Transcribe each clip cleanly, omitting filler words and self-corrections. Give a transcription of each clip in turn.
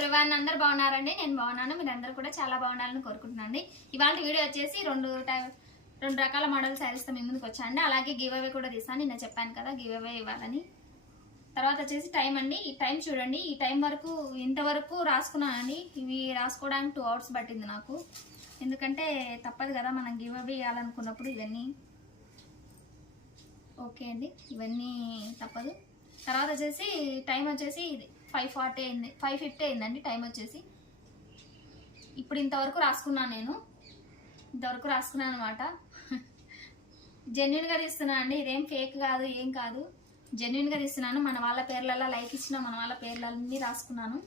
Everyone, అందరు బాగున్నారండి. నేను బాగున్నాను, మీరందరూ కూడా చాలా బాగుండాలని కోరుకుంటున్నాను. ఇవాళ వీడియో వచ్చేసి రెండు రకాల మోడల్ శారీస్తో మీ ముందుకు వచ్చానండి. అలాగే గివ్ అవే కూడా తీసాను. నిన్న చెప్పాను కదా గివ్ అవే ఇవ్వాలని. తర్వాత వచ్చేసి టైం అండి. ఈ టైం చూడండి, ఈ టైం వరకు ఇంతవరకు రాసుకున్నానండి. ఇవి రాసుకోవడానికి 2 hours పట్టింది నాకు. ఎందుకంటే తప్పదు కదా మనం గివ్ అవే ఇవ్వాలనుకున్నప్పుడు. ఇవన్నీ ఓకే అండి, ఇవన్నీ తప్పదు. తర్వాత వచ్చేసి టైం వచ్చేసి 5:40 అయింది, 5:50 అయిందండి టైం వచ్చేసి. ఇప్పుడు ఇంతవరకు రాసుకున్నాను, ఇంతవరకు రాసుకున్నాను అనమాట. జెన్యున్గా తీస్తున్నాను అండి, ఇదేం ఫేక్ కాదు, ఏం కాదు, జెన్యున్గా తీస్తున్నాను. మన వాళ్ళ పేర్లలో లైక్ ఇచ్చిన మన వాళ్ళ పేర్లన్నీ రాసుకున్నాను.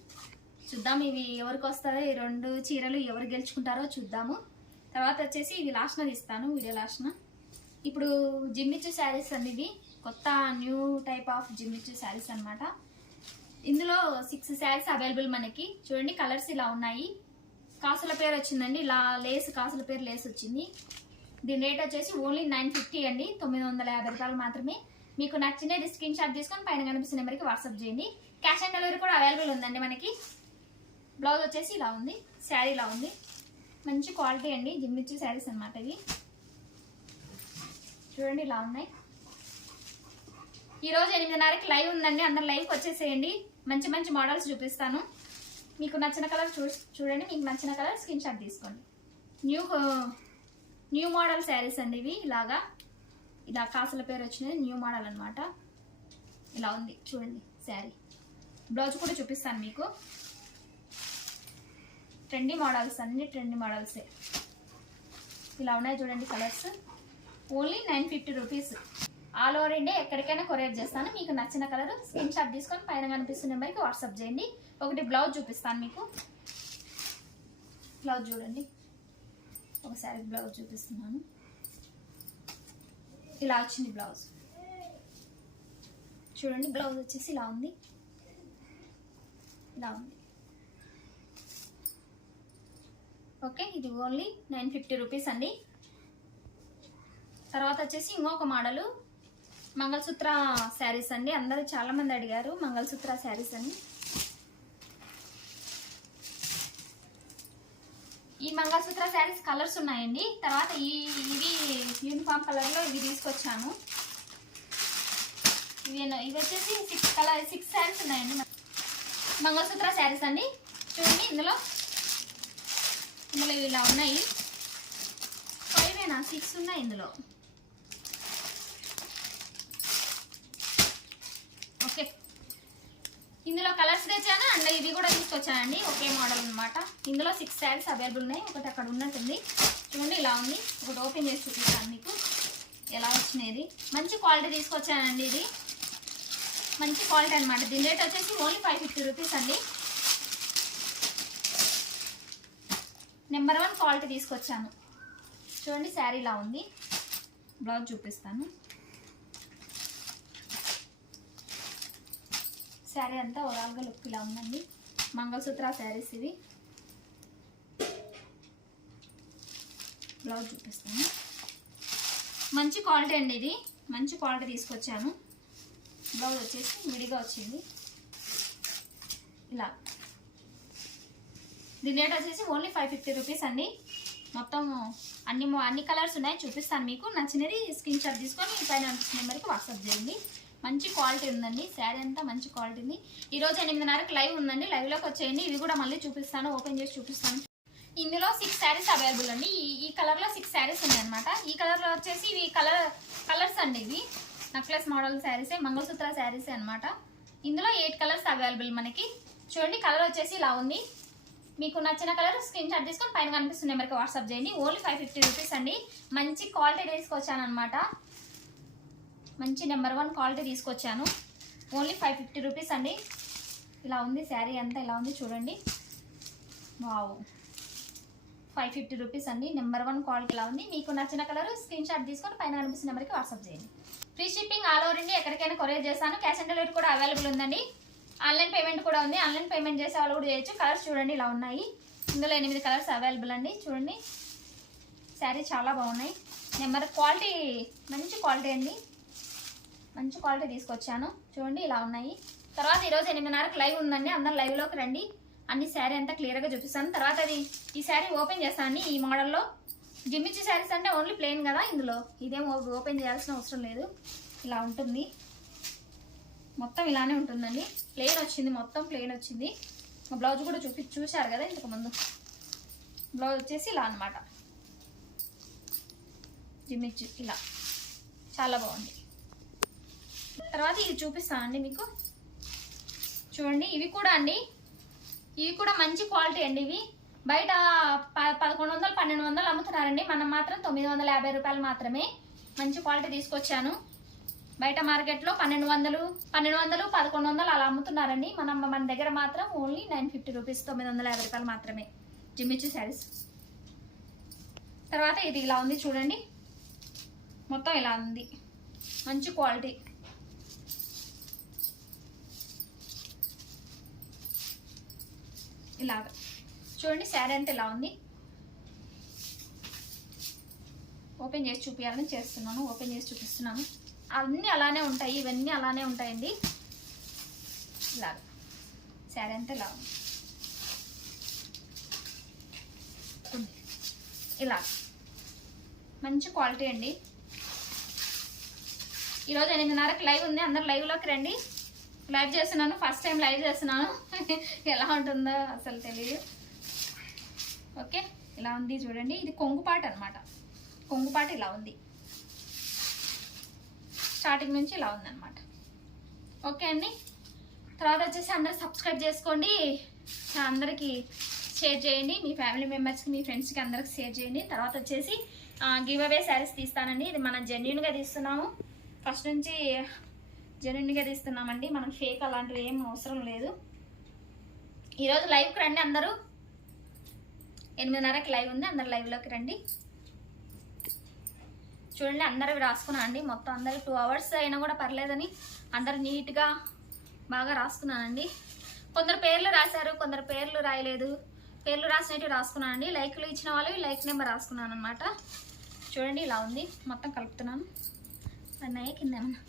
చూద్దాం ఇవి ఎవరికి వస్తారో, ఈ 2 చీరలు ఎవరు గెలుచుకుంటారో చూద్దాము. తర్వాత వచ్చేసి ఇవి లాస్ట్న తీస్తాను, వీడియో లాస్ట్న. ఇప్పుడు జిమ్మిచ్చు శారీస్ అండి, ఇవి కొత్త న్యూ టైప్ ఆఫ్ జిమ్మిచ్చు శారీస్ అనమాట. ఇందులో 6 శారీస్ అవైలబుల్ మనకి. చూడండి కలర్స్ ఇలా ఉన్నాయి. కాసుల పేరు వచ్చిందండి, ఇలా లేస్ కాసుల పేరు లేస్ వచ్చింది. దీని రేట్ వచ్చేసి ఓన్లీ 950 అండి, 950 రూపాయలు మాత్రమే. మీకు నచ్చినది స్క్రీన్ షాట్ తీసుకొని పైన కనిపిస్తున్న నెంబర్కి వాట్సాప్ చేయండి. క్యాష్ ఆన్ డెలివరీ కూడా అవైలబుల్ ఉందండి మనకి. బ్లౌజ్ వచ్చేసి ఇలా ఉంది, శారీ ఇలా ఉంది. మంచి క్వాలిటీ అండి, జిమ్మిచ్చు శారీస్ అనమాట ఇవి. చూడండి ఇలా ఉన్నాయి. ఈరోజు 8:30కి లైవ్ ఉందండి, అందరు లైవ్కి వచ్చేసేయండి. మంచి మంచి మోడల్స్ చూపిస్తాను. మీకు నచ్చిన కలర్ చూడండి, మీకు నచ్చిన కలర్ స్క్రీన్ షాట్ తీసుకోండి. న్యూ మోడల్ శారీస్ అండి ఇవి. ఇలా కాసుల పేరు వచ్చినది న్యూ మోడల్ అనమాట. ఇలా ఉంది చూడండి శారీ. బ్లౌజ్ కూడా చూపిస్తాను మీకు. ట్రెండీ మోడల్స్, అన్ని ట్రెండీ మోడల్సే. ఇలా ఉన్నాయి చూడండి colours. Only 950 rupees. All over India ఎక్కడికైనా కొరియర్ చేస్తాను. మీకు నచ్చిన కలర్ స్క్రీన్ షాట్ తీసుకొని పైన కనిపిస్తున్న నెంబర్కి వాట్సాప్ చేయండి. ఒకటి బ్లౌజ్ చూపిస్తాను మీకు. బ్లౌజ్ చూడండి, ఒకసారి బ్లౌజ్ చూపిస్తున్నాను. ఇలా వచ్చింది బ్లౌజ్. చూడండి బ్లౌజ్ వచ్చేసి ఇలా ఉంది, ఇలా ఉంది. ఓకే, ఇది ఓన్లీ 950 రూపీస్ అండి. తర్వాత వచ్చేసి ఇంకొక మోడలు మంగళసూత్ర శారీస్ అండి. అందరూ చాలా మంది అడిగారు మంగళసూత్ర శారీస్ అని. ఈ మంగళసూత్ర శారీస్ కలర్స్ ఉన్నాయండి. తర్వాత ఇవి యూనిఫామ్ కలర్లో ఇవి తీసుకొచ్చాను. ఇవి వచ్చేసి 6 శారీస్ ఉన్నాయండి మంగళసూత్ర శారీస్ అండి. చూడండి ఇందులో ఇలా ఉన్నాయి. 6 ఉన్నాయి ఇందులో. ఓకే, ఇందులో కలర్స్ తెచ్చాను అండ్ ఇది కూడా తీసుకొచ్చానండి, ఒకే మోడల్ అనమాట. ఇందులో 6 శారీస్ అవైలబుల్ ఉన్నాయి. ఒకటి అక్కడ ఉన్నట్టుంది చూడండి, ఇలా ఉంది. ఒకటి ఓపెన్ చేసి చూపిస్తాను మీకు ఎలా వచ్చినది. మంచి క్వాలిటీ తీసుకొచ్చానండి, ఇది మంచి క్వాలిటీ అనమాట. దీని రేట్ వచ్చేసి ఓన్లీ 550 రూపీస్ అండి. నెంబర్ 1 క్వాలిటీ తీసుకొచ్చాను. చూడండి శారీ ఇలా ఉంది. బ్లౌజ్ చూపిస్తాను. శారీ అంతా ఓవరాల్గా లుక్ ఇలా ఉందండి. మంగళసూత్ర శారీస్ ఇవి. బ్లౌజ్ చూపిస్తాను. మంచి క్వాలిటీ అండి, ఇది మంచి క్వాలిటీ తీసుకొచ్చాను. బ్లౌజ్ వచ్చేసి విడిగా వచ్చింది ఇలా. దీని రేట్ వచ్చేసి ఓన్లీ 550 రూపీస్ అండి. మొత్తం అన్ని కలర్స్ ఉన్నాయి, చూపిస్తాను మీకు. నచ్చినది స్క్రీన్ షాట్ తీసుకొని పైన నెంబర్కి వాట్సాప్ చేయండి. మంచి క్వాలిటీ ఉందండి, శారీ అంతా మంచి క్వాలిటీ ఉంది. ఈరోజు 8:30కి లైవ్ ఉందండి, లైవ్లోకి వచ్చేయండి. ఇవి కూడా మళ్ళీ చూపిస్తాను, ఓపెన్ చేసి చూపిస్తాను. ఇందులో 6 శారీస్ అవైలబుల్ అండి. ఈ కలర్లో 6 శారీస్ ఉన్నాయి అనమాట. ఈ కలర్లో వచ్చేసి ఇవి కలర్స్ అండి. ఇవి నెక్లెస్ మోడల్ శారీసే, మంగళసూత్ర శారీసే అనమాట. ఇందులో 8 కలర్స్ అవైలబుల్ మనకి. చూడండి కలర్ వచ్చేసి ఇలా ఉంది. మీకు నచ్చిన కలర్ స్క్రీన్ షాట్ తీసుకొని పైన కనిపిస్తున్న నెంబర్కి వాట్సాప్ చేయండి. ఓన్లీ 550 రూపీస్ అండి. మంచి క్వాలిటీ తీసుకొచ్చాను అనమాట. మంచి నెంబర్ 1 క్వాలిటీ తీసుకొచ్చాను. ఓన్లీ 550 రూపీస్ అండి. ఇలా ఉంది శారీ అంతా, ఇలా ఉంది చూడండి. వావ్, 550 రూపీస్ అండి. నెంబర్ 1 క్వాలిటీ ఇలా ఉంది. మీకు నచ్చిన కలర్ స్క్రీన్ షాట్ తీసుకొని పైన కనిపిస్తున్న నెంబర్కి వాట్సాప్ చేయండి. Free shipping all over India ఎక్కడికైనా కొరియర్ చేస్తాను. క్యాష్ ఆన్ డెలివరీ కూడా అవైలబుల్ ఉందండి. ఆన్లైన్ పేమెంట్ కూడా ఉంది, ఆన్లైన్ పేమెంట్ చేసే వాళ్ళు కూడా చేయొచ్చు. కలర్స్ చూడండి ఇలా ఉన్నాయి. ఇందులో 8 కలర్స్ అవైలబుల్ అండి. చూడండి శారీ చాలా బాగున్నాయి. క్వాలిటీ మంచి క్వాలిటీ అండి, మంచి క్వాలిటీ తీసుకొచ్చాను. చూడండి ఇలా ఉన్నాయి. తర్వాత ఈరోజు 8:30కి లైవ్ ఉందండి, అందరు లైవ్లోకి రండి. అన్ని శారీ అంతా క్లియర్గా చూపిస్తాను. తర్వాత ఈ శారీ ఓపెన్ చేస్తాను. ఈ మోడల్లో జిమ్మిచ్చి శారీస్ అంటే ఓన్లీ ప్లెయిన్ కదా, ఇందులో ఇదేం ఓపెన్ చేయాల్సిన అవసరం లేదు. ఇలా ఉంటుంది, మొత్తం ఇలానే ఉంటుందండి. ప్లెయిన్ వచ్చింది, మొత్తం ప్లెయిన్ వచ్చింది. బ్లౌజ్ కూడా చూశారు కదా ఇంతకుముందు. బ్లౌజ్ వచ్చేసి ఇలా అనమాట, జిమ్మిచ్చి ఇలా చాలా బాగుంది. తర్వాత ఇది చూపిస్తానండి మీకు, చూడండి. ఇవి కూడా మంచి క్వాలిటీ అండి. ఇవి బయట 1100 1200 అమ్ముతున్నారండి, మనం మాత్రం 950 రూపాయలు మాత్రమే. మంచి క్వాలిటీ తీసుకొచ్చాను. బయట మార్కెట్లో 1200 1100 అలా అమ్ముతున్నారండి. మన దగ్గర మాత్రం ఓన్లీ 950 రూపీస్, 950 రూపాయలు మాత్రమే జిమ్మిచ్చి శారీస్. తర్వాత ఇది ఇలా ఉంది చూడండి, మొత్తం ఇలా ఉంది, మంచి క్వాలిటీ. ఇలాగా చూడండి, శారీ అంతా ఇలా ఉంది. ఓపెన్ చేసి చూపించాలని చేస్తున్నాను, ఓపెన్ చేసి చూపిస్తున్నాను. అన్నీ అలానే ఉంటాయి, ఇవన్నీ అలానే ఉంటాయండి. ఇలాగ శారీ అంతా ఇలా ఉంది, ఇలా మంచి క్వాలిటీ అండి. ఈరోజు 8:30కి లైవ్ ఉంది, అందరు లైవ్లోకి రండి. లైవ్ చేస్తున్నాను, ఫస్ట్ టైం లైవ్ చేస్తున్నాను. ఎలా ఉంటుందో అసలు తెలియదు. ఓకే, ఇలా ఉంది చూడండి. ఇది కొంగుపాటు అనమాట, కొంగుపాటు ఇలా ఉంది, స్టార్టింగ్ నుంచి ఇలా ఉందన్నమాట. ఓకే అండి. తర్వాత వచ్చేసి అందరూ సబ్స్క్రైబ్ చేసుకోండి, అందరికీ షేర్ చేయండి, మీ ఫ్యామిలీ మెంబర్స్కి, మీ ఫ్రెండ్స్కి అందరికి షేర్ చేయండి. తర్వాత వచ్చేసి గివ్ అవే శారీస్ తీస్తానండి. ఇది మనం జెన్యూన్గా తీస్తున్నాము, ఫస్ట్ నుంచి జెన్యూన్గా తీస్తున్నామండి. మనం ఫేక్ అలాంటివి ఏం అవసరం లేదు. ఈరోజు లైవ్కి రండి అందరూ, 8:30కి లైవ్ ఉంది, అందరు లైవ్లోకి రండి. చూడండి, అందరూ రాసుకున్నాను అండి, మొత్తం అందరూ 2 అవర్స్ అయినా కూడా పర్లేదని అందరు నీట్గా బాగా రాసుకున్నానండి. కొందరు పేర్లు రాశారు, కొందరు పేర్లు రాయలేదు. పేర్లు రాసినట్టు రాసుకున్నానండి. లైక్లు ఇచ్చిన వాళ్ళు లైక్ నెంబర్ రాసుకున్నాను అనమాట. చూడండి, ఇలా ఉంది, మొత్తం కలుపుతున్నాను. అన్నయ్య కింద ఏమన్నా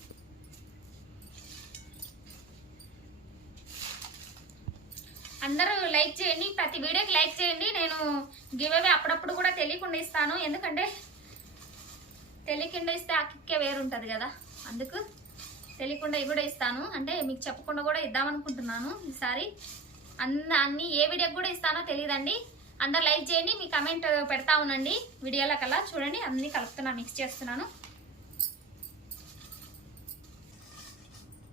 అందరూ లైక్ చేయండి, ప్రతి వీడియోకి లైక్ చేయండి. నేను గివ్ అవే అప్పుడప్పుడు కూడా తెలియకుండా ఇస్తాను, ఎందుకంటే తెలియకుండా ఇస్తే ఆ కిక్కే వేరుంటుంది కదా, అందుకు తెలియకుండా ఇవి కూడా ఇస్తాను. అంటే మీకు చెప్పకుండా కూడా ఇద్దామనుకుంటున్నాను ఈసారి. అన్ని ఏ వీడియోకి కూడా ఇస్తానో తెలియదండి. అందరు లైక్ చేయండి, మీ కమెంట్ పెడతా ఉండండి వీడియోలో కల్లా. చూడండి, అన్నీ కలుపుతున్నా, మిక్స్ చేస్తున్నాను.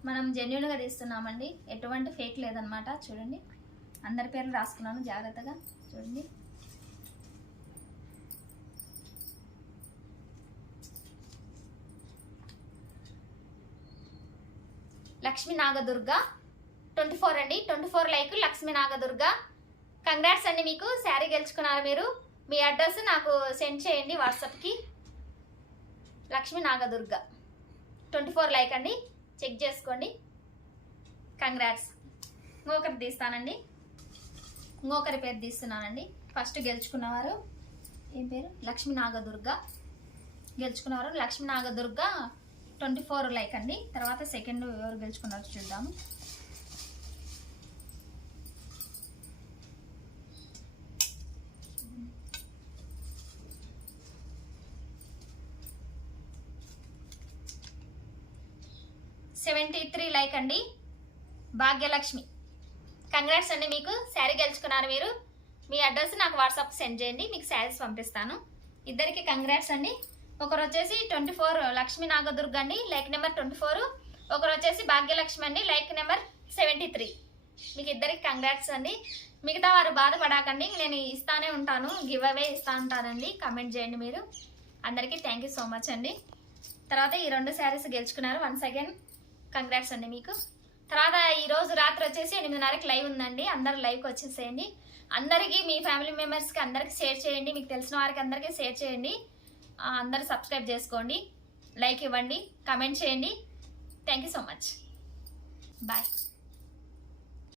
మనం జెన్యూన్గా తీస్తున్నామండి, ఎటువంటి ఫేక్ లేదనమాట. చూడండి, అందరి పేర్లు రాసుకున్నాను జాగ్రత్తగా. చూడండి, లక్ష్మీ నాగదుర్గ 24 అండి, 24 లైక్ లక్ష్మీ నాగదుర్గ. కంగ్రాట్స్ అండి, మీకు శారీ గెలుచుకున్నారు మీరు. మీ అడ్రస్ నాకు సెండ్ చేయండి వాట్సాప్కి. లక్ష్మీ నాగదుర్గ 24 లైక్ అండి, చెక్ చేసుకోండి. కంగ్రాట్స్. ఇంకొకరి తీస్తానండి, ఇంకొకరి పేరు తీస్తున్నానండి. ఫస్ట్ గెలుచుకున్నవారు ఏం పేరు, లక్ష్మీ నాగదుర్గ. గెలుచుకున్నవారు లక్ష్మీ నాగదుర్గ 24 లైక్ అండి. తర్వాత సెకండ్ ఎవరు గెలుచుకున్నారు చూద్దాము. $73 లైక్ అండి, భాగ్యలక్ష్మి. కంగ్రాట్స్ అండి, మీకు శారీ గెలుచుకున్నారు మీరు. మీ అడ్రస్ నాకు వాట్సాప్ సెండ్ చేయండి, మీకు శారీస్ పంపిస్తాను. ఇద్దరికి కంగ్రాట్స్ అండి. ఒకరు వచ్చేసి 24 లక్ష్మీ నాగదుర్గ అండి, లైక్ నెంబర్ 24. ఒకరు వచ్చేసి భాగ్యలక్ష్మి అండి, లైక్ నెంబర్ 73. మీకు ఇద్దరికి కంగ్రాట్స్ అండి. మిగతా వారు బాధపడకండి, నేను ఇస్తానే ఉంటాను, గివ్ అవే ఇస్తా ఉంటానండి. కమెంట్ చేయండి మీరు. అందరికీ థ్యాంక్ యూ సో మచ్ అండి. తర్వాత ఈ 2 శారీస్ గెలుచుకున్నారు. వన్స్ అగైన్ కంగ్రాట్స్ అండి మీకు. తర్వాత ఈరోజు రాత్రి వచ్చేసి 8:30కి లైవ్ ఉందండి, అందరు లైవ్కి వచ్చేసేయండి. అందరికీ, మీ ఫ్యామిలీ మెంబర్స్కి అందరికీ షేర్ చేయండి, మీకు తెలిసిన వారికి అందరికీ షేర్ చేయండి. అందరూ సబ్స్క్రైబ్ చేసుకోండి, లైక్ ఇవ్వండి, కమెంట్ చేయండి. Thank you so much. Bye.